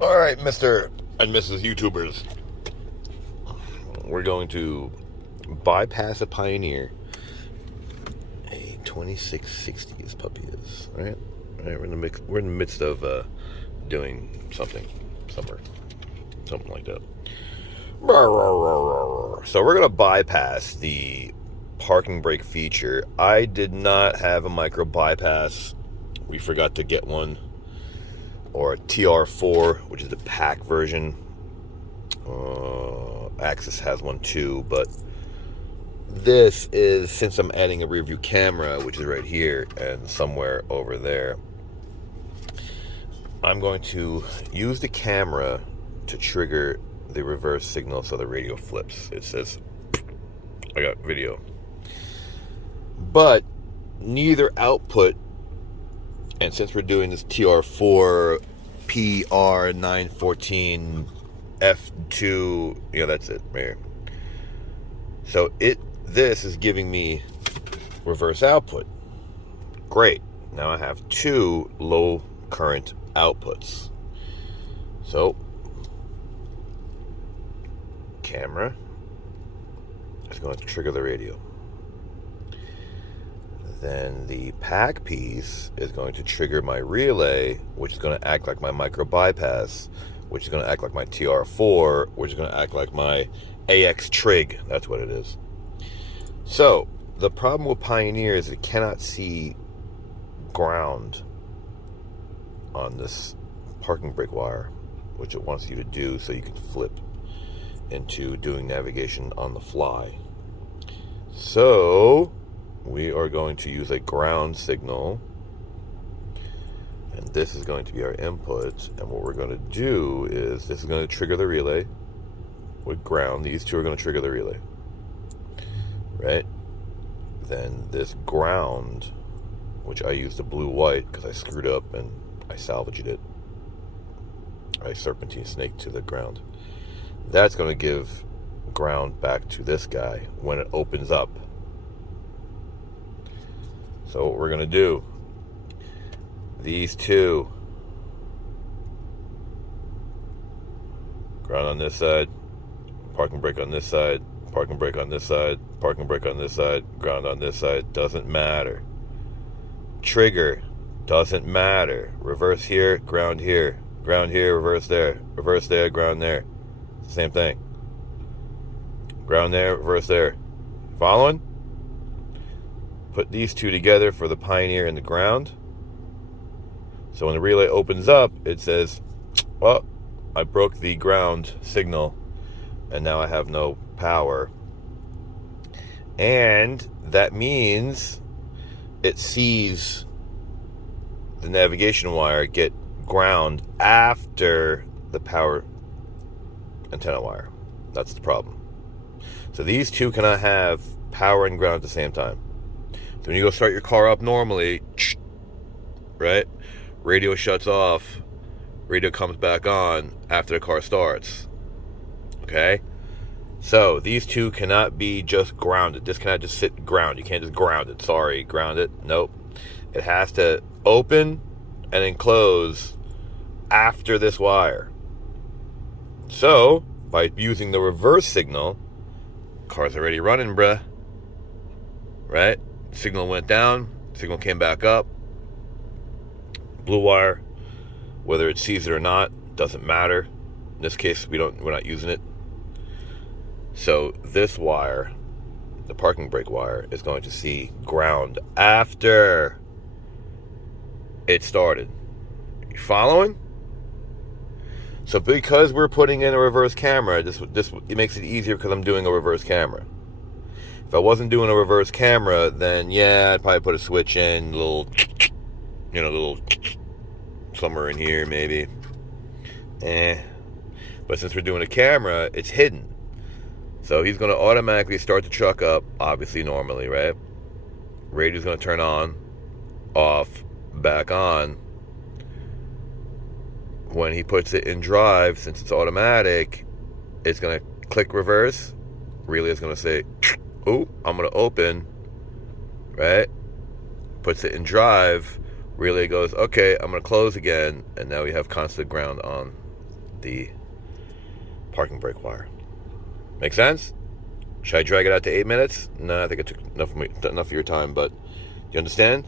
Alright, Mr. and Mrs. YouTubers. We're going to bypass a Pioneer. A 2660 this puppy is, right? Right, we're in the midst of doing something like that. So we're gonna bypass the parking brake feature. I did not have a micro bypass. We forgot to get one, or a Tr4, which is the Pac version. Axxes has one too, but this is, since I'm adding a rear view camera, which is right here and somewhere over there, I'm going to use the camera to trigger the reverse signal so the radio flips. It says, I got video. But neither output, and since we're doing this Tr4 PR914 F2, that's it right here. So this is giving me reverse output. Great. Now I have two low current outputs. So camera is going to trigger the radio. Then the pack piece is going to trigger my relay, which is going to act like my micro bypass, which is going to act like my Tr4, which is going to act like my AXTRIG. That's what it is. So the problem with Pioneer is it cannot see ground on this parking brake wire, which it wants you to do so you can flip into doing navigation on the fly. So we are going to use a ground signal, and this is going to be our input. And what we're going to do is this is going to trigger the relay with ground. These two are going to trigger the relay, right? Then this ground, which I used the blue-white because I screwed up and I salvaged it. I serpentine snake to the ground. That's going to give ground back to this guy when it opens up. So what we're going to do, these two, ground on this side, parking brake on this side, parking brake on this side, parking brake on this side, ground on this side, doesn't matter. Trigger, doesn't matter. Reverse here, ground here, reverse there, ground there. It's the same thing. Ground there, reverse there. Following? Put these two together for the Pioneer and the ground. So when the relay opens up, it says, well, I broke the ground signal and now I have no power. And that means it sees the navigation wire get ground after the power antenna wire. That's the problem. So these two cannot have power and ground at the same time. So when you go start your car up normally, right? Radio shuts off. Radio comes back on after the car starts. Okay? So these two cannot be just grounded. This cannot just sit ground. You can't just ground it. Sorry, ground it. Nope. It has to open and then close after this wire. So by using the reverse signal, car's already running, bruh. Right? Signal went down, signal came back up. Blue wire, whether it sees it or not, doesn't matter. In this case, we're not using it. So this wire, the parking brake wire, is going to see ground after it started. You following? So because we're putting in a reverse camera, this it makes it easier because I'm doing a reverse camera. If I wasn't doing a reverse camera, then yeah, I'd probably put a switch in, little somewhere in here maybe. But since we're doing a camera, it's hidden. So he's going to automatically start the truck up, obviously normally, right? Radio's going to turn on, off, back on. When he puts it in drive, since it's automatic, it's going to click reverse. Relay is going to say, oh, I'm going to open, right? Puts it in drive. Relay goes, okay, I'm going to close again. And now we have constant ground on the parking brake wire. Make sense? Should I drag it out to 8 minutes? No, I think it took enough of your time, but you understand?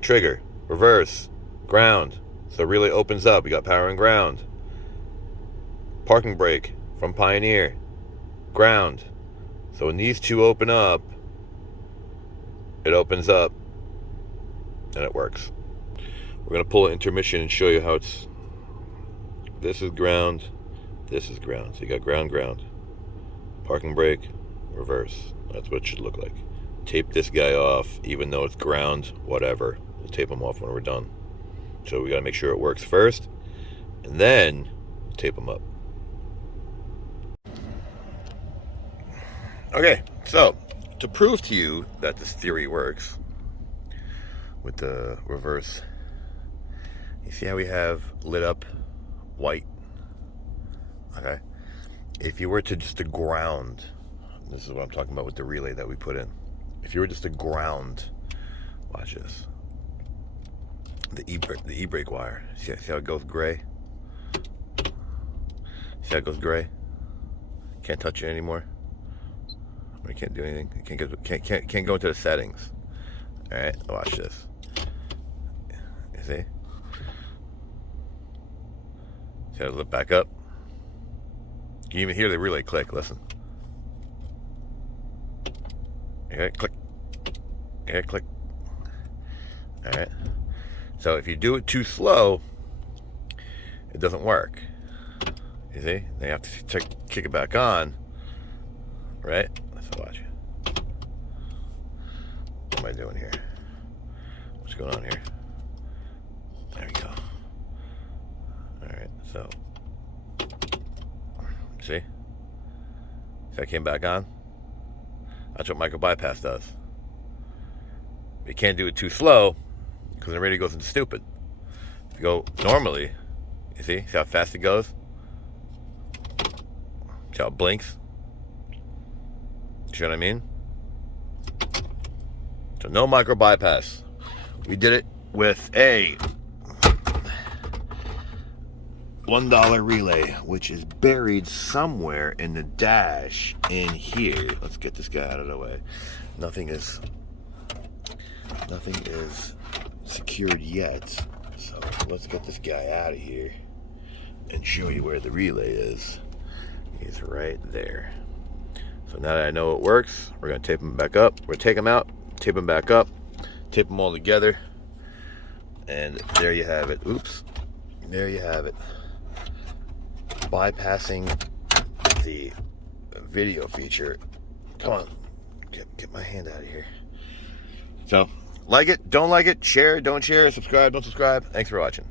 Trigger, reverse, ground. So relay opens up. We got power and ground. Parking brake from Pioneer, ground. So when these two open up, it opens up and it works. We're going to pull an intermission and show you how it's... This is ground, this is ground. So you got ground, ground. Parking brake, reverse. That's what it should look like. Tape this guy off, even though it's ground, whatever. We'll tape him off when we're done. So we got to make sure it works first, and then tape them up. Okay, so to prove to you that this theory works with the reverse, you see how we have lit up white? Okay. If you were to just to ground, this is what I'm talking about with the relay that we put in. If you were just to ground, watch this. The e-brake wire. See how it goes gray? See how it goes gray? Can't touch it anymore. I can't do anything. Can't go into the settings. All right, watch this. You see? See how it lit back up? You can even hear the relay click. Listen. Okay, click. Okay, click. All right. So if you do it too slow, it doesn't work. You see? Then you have to kick it back on. Right? So watch. What am I doing here? What's going on here? There we go. Alright, so. See? See I came back on? That's what Microbypass does. You can't do it too slow, because the radio goes into stupid. If you go normally, you see how fast it goes? See how it blinks? You know what I mean? So no Microbypass. We did it with a $1 relay, which is buried somewhere in the dash in here. Let's get this guy out of the way. Nothing is secured yet. So let's get this guy out of here and show you where the relay is. He's right there. So now that I know it works, we're going to tape them back up. We're going to take them out, tape them back up, tape them all together. And there you have it. Oops. There you have it. Bypassing the video feature. Come on. Get my hand out of here. So, like it, don't like it, share, don't share, subscribe, don't subscribe. Thanks for watching.